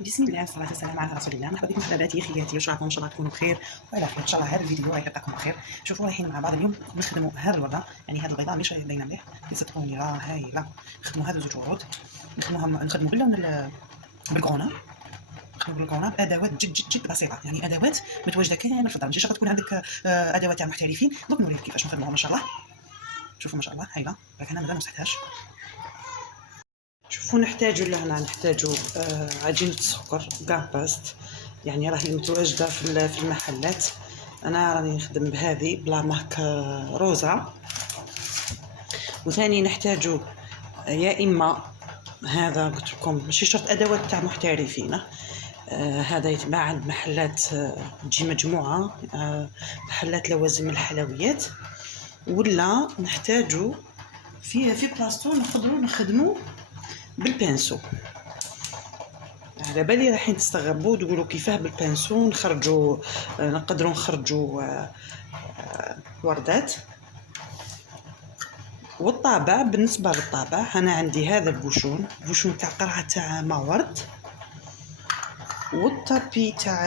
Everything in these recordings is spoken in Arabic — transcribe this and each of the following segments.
بسم الله والصلاة والسلام على رسول الله. مرحبا بكم حباباتي خياتي، واش راكم؟ ان شاء الله تكونوا بخير وعلى خير ان شاء الله. هذا الفيديو راه يعطيكم بخير. شوفوا رايحين مع بعض اليوم نخدموا هذه الورده، يعني هذه البيضه مش باينه مليح، صدقوني راه هايله. نخدموا هذو زوج ورود، نخدموا باللون بالكورونا، نخدموا بالكورونا بادوات جد جد جد بسيطه، يعني ادوات متواجده كامل في الدار. ماشي تكون عندك ادوات تاع محترفين. دوك نوريك كيفاش نخدموها ما شاء الله. شوفوا ما شاء الله هايله، لكن انا ما مسحتهاش. شوفوا نحتاجوا لهنا نحتاجوا عجينة السكر كاع باست، يعني راهي متواجدة في المحلات. أنا راني نخدم بهذه بلا مارك روزا. وثاني نحتاجوا يا إما هذا قلت لكم ماشي شرط أدوات تاع محترفين، هذا يتباع عند محلات، تجي مجموعة محلات لوازم الحلويات. ولا نحتاجوا في بلاصتو نقدروا نخدموا بالبانسو. على بالي رايحين تستغربوا تقولوا كيفاه بالبانسو نقدروا نخرجوا وردات. والطابع بالنسبه للطابع انا عندي هذا البوشون تاع قرعه تاع ورد، والطابي تاع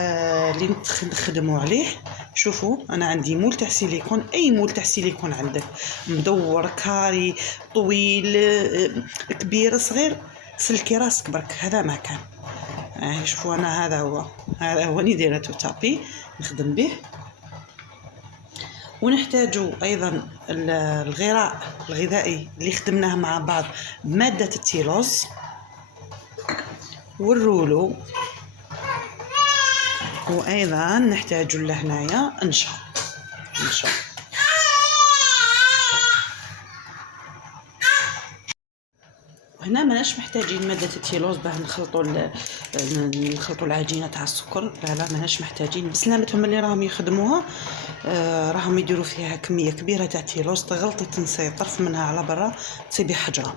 اللي نخدموا عليه. شوفوا انا عندي مول تاع سيليكون، اي مول تاع سيليكون عندك، مدور كاري طويل كبير صغير، سلكي راسك برك هذا ما كان. شوفوا انا هذا هو راني دايرته طابي نخدم به. ونحتاجوا ايضا الغراء الغذائي اللي خدمناه مع بعض بماده التيلوز، والرولو. وايضا نحتاجوا لهنايا نشا. هنا ماناش محتاجين ماده التيلوز باه نخلطوا العجينه تاع السكر، لا ماناش محتاجين. بسلامتهم اللي راهم يخدموها راهم يديروا فيها كميه كبيره تاع التيلوز، تغلطي تنسي طرف منها على برا تصيبي حجره،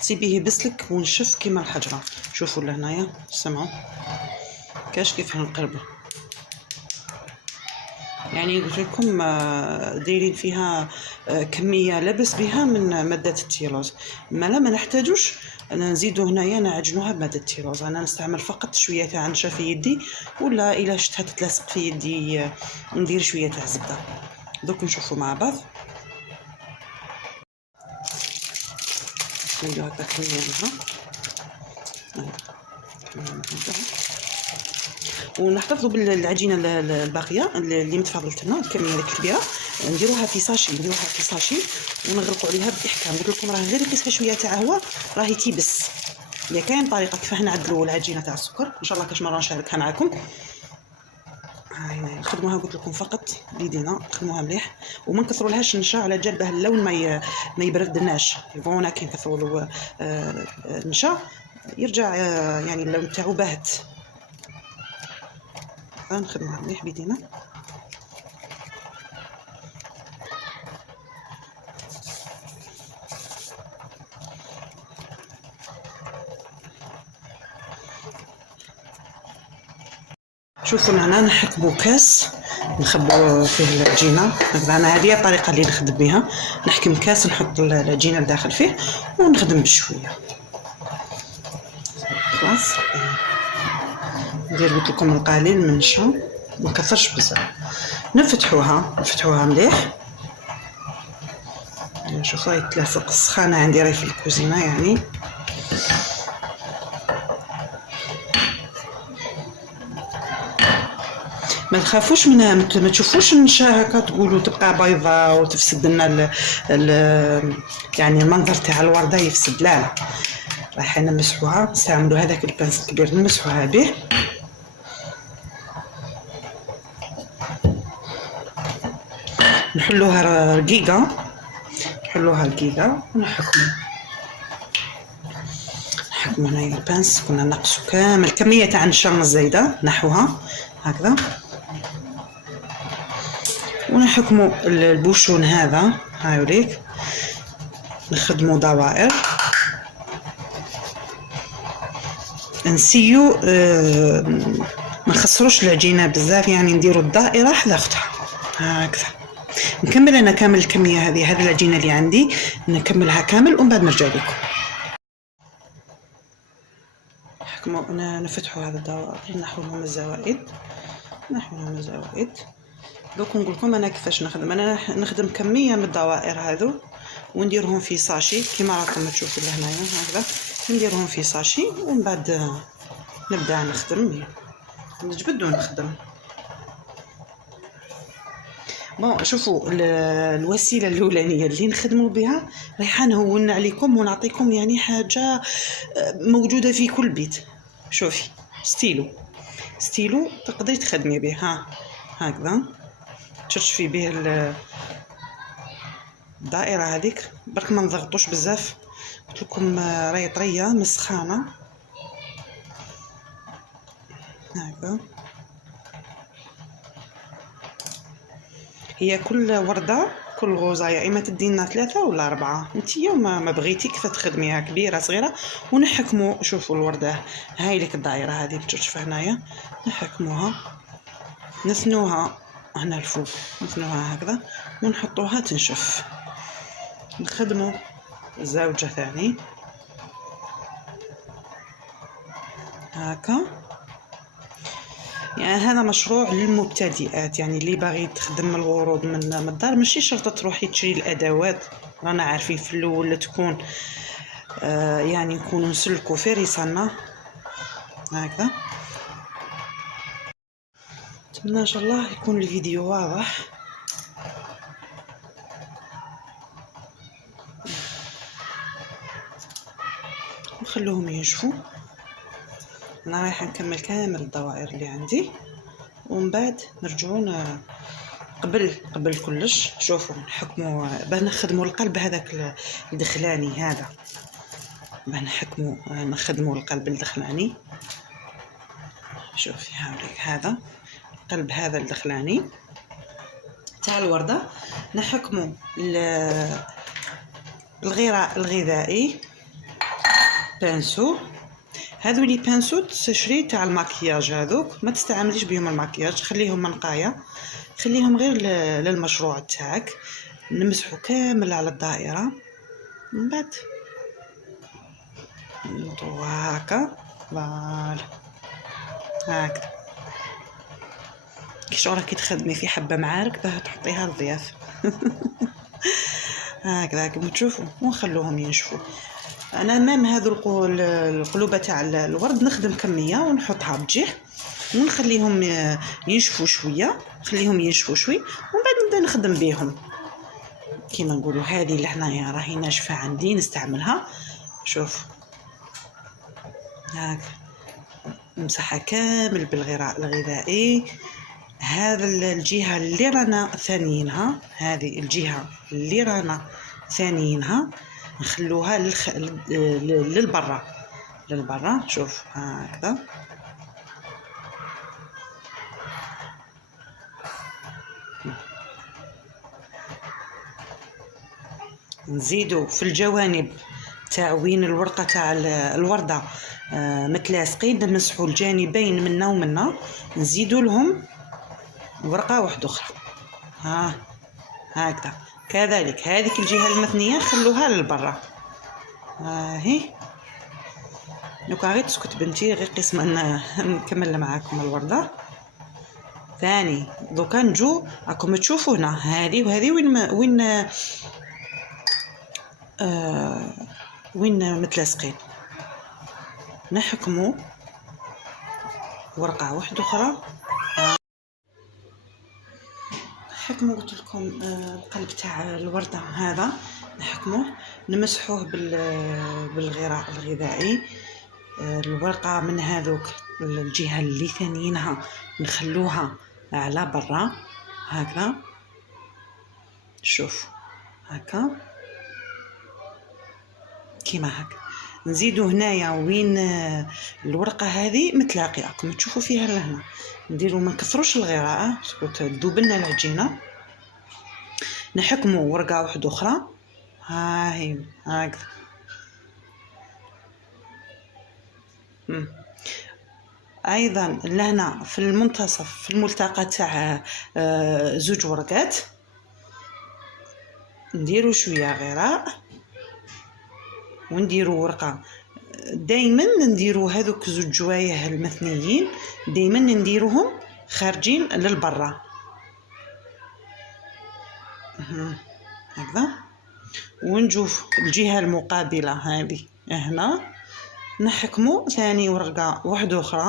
تصيبيه بسلك ونشف كيما الحجره. شوفوا لهنايا سمعوا كاش كيف نقربوا، يعني قلت لكم دايرين فيها كميه لبس بها من ماده التيلوز. ما نحتاجوش نزيدوا هنايا نعجنوها بماده التيلوز. انا نستعمل فقط شويه تاع نشا في يدي، ولا الا شفتها تتلاصق في يدي ندير شويه تاع زبده. دوك نشوفوا مع بعض. نديروا هكا كميه ونحتفظوا بالعجينه الباقيه اللي متفاضلت لنا الكميه الكبيره، نديروها في ساشي ونغرقوا عليها باحكام. قلت لكم راه غير يقيسها شويه تاع هو راهي تيبس. اللي كاين طريقه كيفاه نعدلوا العجينه تاع السكر ان شاء الله كاش مره نشاركها معكم. هاي نخدموها قلت لكم فقط بيدينا، نخدموها مليح وما نكثرولهاش نشا على جال اللون ما يبردناش. يبغونا كي نكثروا له نشا يرجع يعني اللون تاعو باهت. نخدموها مليح بيدينا. شوفوا هنا نحكموا كاس نخبوا فيه العجينه هكذا. انا هذه الطريقه اللي نخدم بها، نحكم كاس نحط العجينه لداخل فيه ونخدم بشويه. خلاص ندير قلت لكم القليل من النشا، ما نكثرش بزاف. نفتحوها مليح. شوفوا راهي تلاصق، السخانه عندي راهي في الكوزينه يعني. ما تخافوش منها، ما تشوفوش النشا هكا تقولوا تبقى بيضاء وتفسد لنا يعني المنظر تاع الورده يفسد. لا راح نمسحوها، نستعملوا هذاك البانس الكبير نمسحوها به. نحلوها رقيقه ونحكموا هنايا البانس. كنا نقصوا كامل كميه تاع النشا الزايده نحوها هكذا، ونحكموا البوشون هذا. هاوليك نخدموا دوائر، نسيو ما نخسروش العجينه بزاف، يعني نديروا الدائره حدا اختها هكذا. نكمل انا كامل الكميه هذه العجينه اللي عندي نكملها كامل ومن بعد نرجع لكم. نحكموا نفتحوا هذا الدوائر، نحوا لهم الزوائد. دوك نقول لكم انا كيفاش نخدم. انا نخدم كميه من الدوائر هذو ونديرهم في ساشي كيما راكم تشوفوا لهنايا هكذا، نديرهم في ساشي ومن بعد نبدا نخدم، نجبد ونخدم. بون شوفوا الوسيله الاولانيه اللي نخدموا بها رايحه نهون عليكم ونعطيكم يعني حاجه موجوده في كل بيت. شوفي ستيلو تقدري تخدمي به، هكذا تشرشفي به الدائره هذيك، برك ما نضغطوش بزاف، قلت لكم راهي طريه مسخانه هكذا. هي كل ورده كل غوزه يا اما تدينا 3 ولا 4، نتيا ما بغيتي كيف تخدميها، كبيره صغيره. ونحكموا شوفوا الورده هاي لك الدائره هذه تشوف هنايا، نحكموها نثنوها هنا الفوق، نثنوها هكذا ونحطوها تنشف. نخدموا زوجه ثاني هكا. يعني هذا مشروع للمبتدئات، يعني اللي باغي تخدم الورود من الدار، ماشي شرط تروحي تشري الادوات. رانا عارفين في الاول تكون يعني نكونوا نسلكوا في رسالنا هكذا. نتمنى ان شاء الله يكون الفيديو واضح. نخلوهم ينشفوا. انا رايحه نكمل كامل الدوائر اللي عندي ومن بعد نرجعوا قبل كلش. شوفوا نحكموا باه نخدموا القلب هذاك الدخلاني هذا، باه نخدموا القلب الدخلاني. شوفي هاوليك هذا القلب هذا الدخلاني تاع الورده. نحكموا الغراء الغذائي بانسو. هذو لي بانسو تشري تاع الماكياج، هذوك ما تستعمليش بهم الماكياج، خليهم منقايه، خليهم غير للمشروع تاعك. نمسحوا كامل على الدائره من بعد نطوها هكا فوالا هكذا. كي شغل راكي تخدمي في حبه معارك باه تحطيها للضياف هكذا كما تشوفوا، ونخلوهم ينشفوا. انا مام هذو القلوبه تاع الورد نخدم كميه ونحطها بجيه ونخليهم ينشفوا شويه، شوي ومن بعد نبدا نخدم بهم. كيما نقولوا هذه اللي حنايا راهي ناشفه عندي نستعملها. شوف هاك نمسحها كامل بالغراء الغذائي. هذا الجهه اللي رانا ثانيينها، هذه الجهه اللي رانا ثانيينها نخلوها للبرا. شوف هكذا نزيدو في الجوانب تاع وين الورقه تاع الورده متلاصقين، نمسحوا الجانبين منا ومنا، نزيدوا لهم ورقه واحده اخرى هكذا. كذلك هذيك الجهه المثنيه خلوها للبرا. هي دوكا غير تسكت بنتي غير قسم ان نكمل معاكم الورده ثاني. دوكا نجو راكم تشوفوا هنا هذه وهذه وين متلاصقين، نحكموا ورقه واحده اخرى. نحكموا قلت لكم القلب تاع الورده هذا نحكموه نمسحوه بالغراء الغذائي. الورقه من هذوك الجهه اللي ثانيينها نخلوها على برا هكذا. شوف هكا كيما هكا. نزيدو هنايا وين الورقه هذه متلاقيه راكم تشوفوا فيها لهنا، نديرو ما نكثروش الغراء سكوت تذوب لنا العجينه. نحكموا ورقه واحده اخرى هاهي هكذا. ايضا لهنا في المنتصف في الملتقى تاع زوج ورقات نديرو شويه غراء ونديرو ورقه دائما نديرو هذوك زوج جوايه المثنيين دائما نديروهم خارجين للبرا هكذا، ونشوف الجهه المقابله هذه هنا نحكمو ثاني ورقه واحده اخرى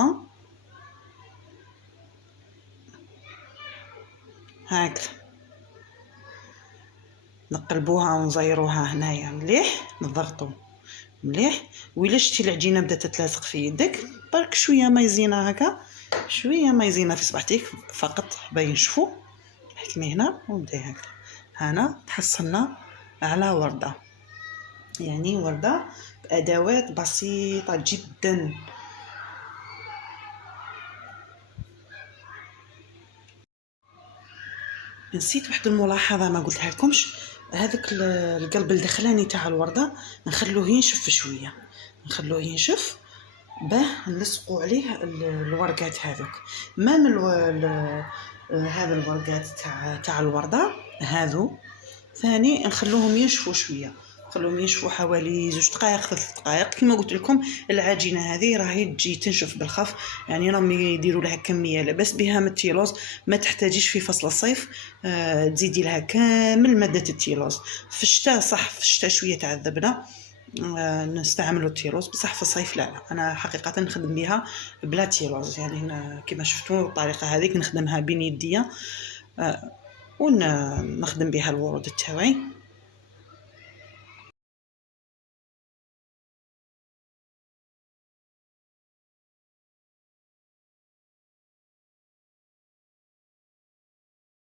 هكذا، نقلبوها ونزيروها هنايا مليح، نضغطو مليح. وإلا شتي العجينه بدات تلصق في يدك برك شويه مايزينا هكا، شويه مايزينا في صباعتك فقط باين شوفوا، حكمي هنا وبداي هكا. هنا تحصلنا على ورده، يعني ورده بادوات بسيطه جدا. نسيت واحد الملاحظه ما قلتها لكمش، هذاك القلب الدخلاني تاع الورده نخلوه ينشف شويه، نخلوه ينشف باه نلصقوا عليه الورقات هذوك. مام هذا الورقات تاع الورده هذو ثاني نخلوهم ينشفوا شويه، نخلوهم ينشفوا حوالي 2 دقائق 3 دقائق. كما قلت لكم العجينه هذه راهي تجي تنشف بالخف، يعني راهم يديروا لها كميه لاباس بها من التيلوز، ما تحتاجيش في فصل الصيف تزيدي لها كامل ماده التيلوز. في الشتاء صح، في الشتاء شويه تعذبنا نستعملوا التيلوز، بصح في الصيف لا، انا حقيقه نخدم بها بلا تيلوز، يعني كما شفتوا الطريقه هذيك نخدمها بين يديا ونخدم بها الورود تاعي.